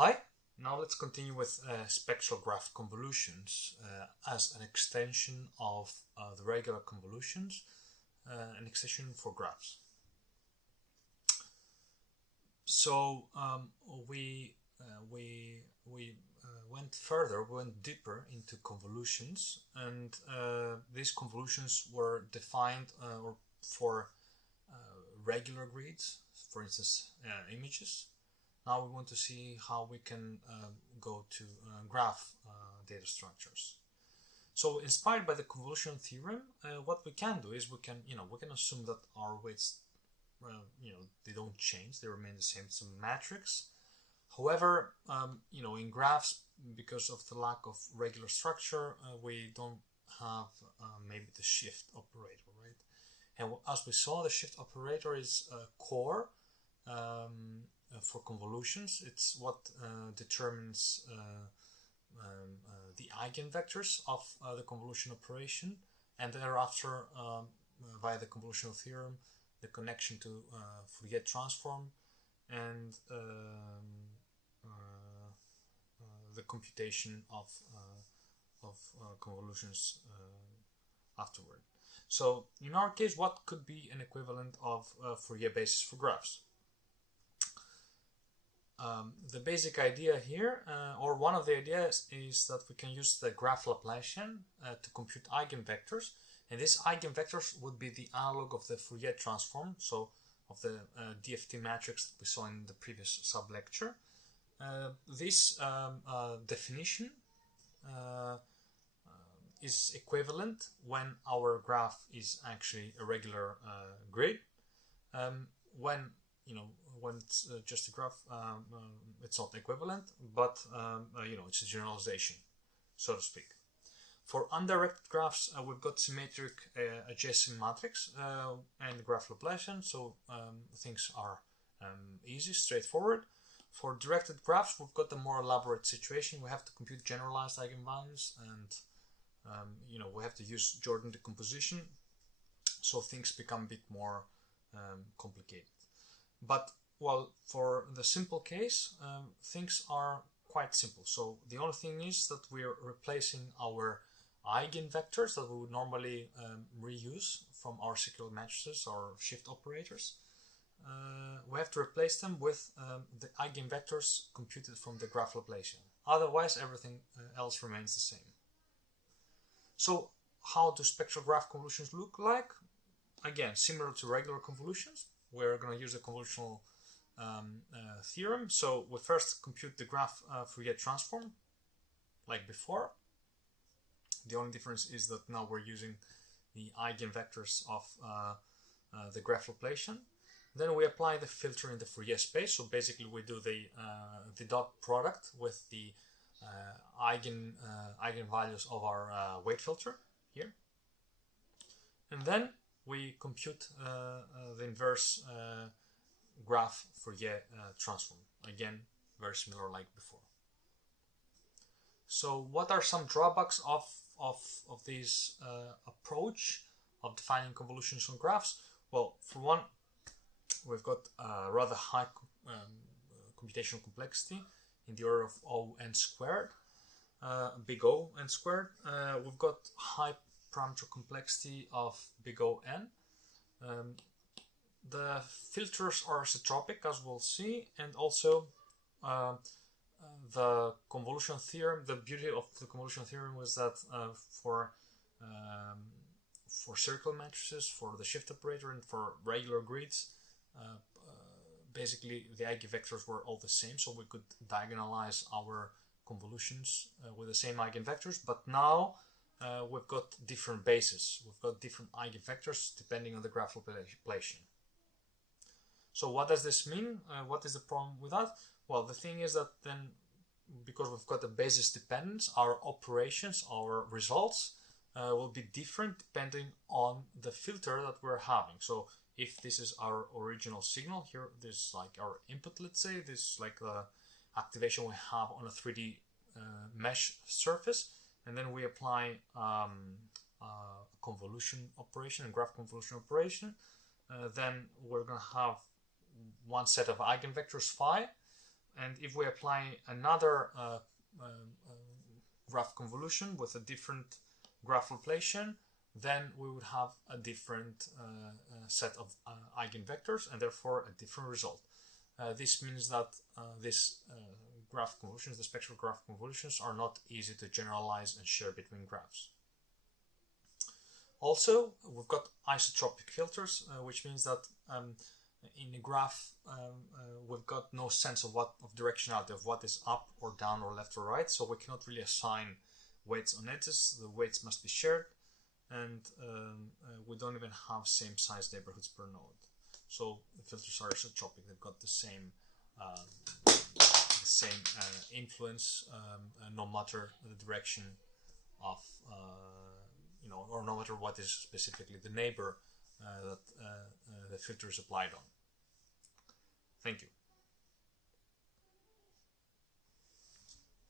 Hi, now let's continue with spectral graph convolutions as an extension of the regular convolutions, an extension for graphs. So we went further, we went deeper into convolutions, and these convolutions were defined for regular grids, for instance, images. Now we want to see how we can go to graph data structures. So inspired by the convolution theorem, what we can do is we can assume that our weights, they don't change; they remain the same. It's a matrix. However, in graphs, because of the lack of regular structure, we don't have maybe the shift operator, right? And as we saw, the shift operator is core. For convolutions, it's what determines the eigenvectors of the convolution operation, and thereafter, via the convolutional theorem, the connection to Fourier transform and the computation of convolutions afterward. So, in our case, what could be an equivalent of Fourier basis for graphs? The basic idea here, or one of the ideas, is that we can use the graph Laplacian to compute eigenvectors, and these eigenvectors would be the analog of the Fourier transform, so of the DFT matrix that we saw in the previous sub-lecture. This definition is equivalent when our graph is actually a regular grid. When it's just a graph, it's not equivalent, but it's a generalization, so to speak. For undirected graphs, we've got symmetric adjacent matrix and graph Laplacian, so things are easy, straightforward. For directed graphs, we've got a more elaborate situation. We have to compute generalized eigenvalues, and we have to use Jordan decomposition, so things become a bit more complicated. But for the simple case, things are quite simple. So the only thing is that we're replacing our eigenvectors that we would normally reuse from our circular matrices or shift operators. We have to replace them with the eigenvectors computed from the graph Laplacian. Otherwise, everything else remains the same. So how do spectral graph convolutions look like? Again, similar to regular convolutions. We're going to use the convolutional theorem. So we first compute the graph Fourier transform, like before. The only difference is that now we're using the eigenvectors of the graph Laplacian. Then we apply the filter in the Fourier space. So basically, we do the dot product with the eigenvalues of our weight filter here, and then we compute the inverse graph Fourier transform. Again, very similar like before. So what are some drawbacks of this approach of defining convolutions on graphs? Well, for one, we've got a rather high computational complexity in the order of O(n) squared, big O (n) squared. We've got high parameter complexity of big O(n). The filters are isotropic, as we'll see, and also the convolution theorem. The beauty of the convolution theorem was that for circle matrices, for the shift operator, and for regular grids, basically the eigenvectors were all the same, so we could diagonalize our convolutions with the same eigenvectors. But now we've got different bases. We've got different eigenvectors depending on the graph Laplacian. So what does this mean? What is the problem with that? Well, the thing is that then, because we've got a basis dependence, our operations, our results will be different depending on the filter that we're having. So if this is our original signal here, this is like our input, let's say, this is like the activation we have on a 3D mesh surface, and then we apply convolution operation and graph convolution operation, then we're going to have one set of eigenvectors phi, And if we apply another graph convolution with a different graph relation, then we would have a different set of eigenvectors and therefore a different result. This means that these graph convolutions, the spectral graph convolutions, are not easy to generalize and share between graphs. Also, we've got isotropic filters, which means that in a graph we've got no sense of directionality, of what is up or down or left or right, so we cannot really assign weights on edges. The weights must be shared, and we don't even have same size neighborhoods per node. So the filters are isotropic; they've got the same influence, no matter the direction of or no matter what is specifically the neighbor that the filter is applied on. Thank you.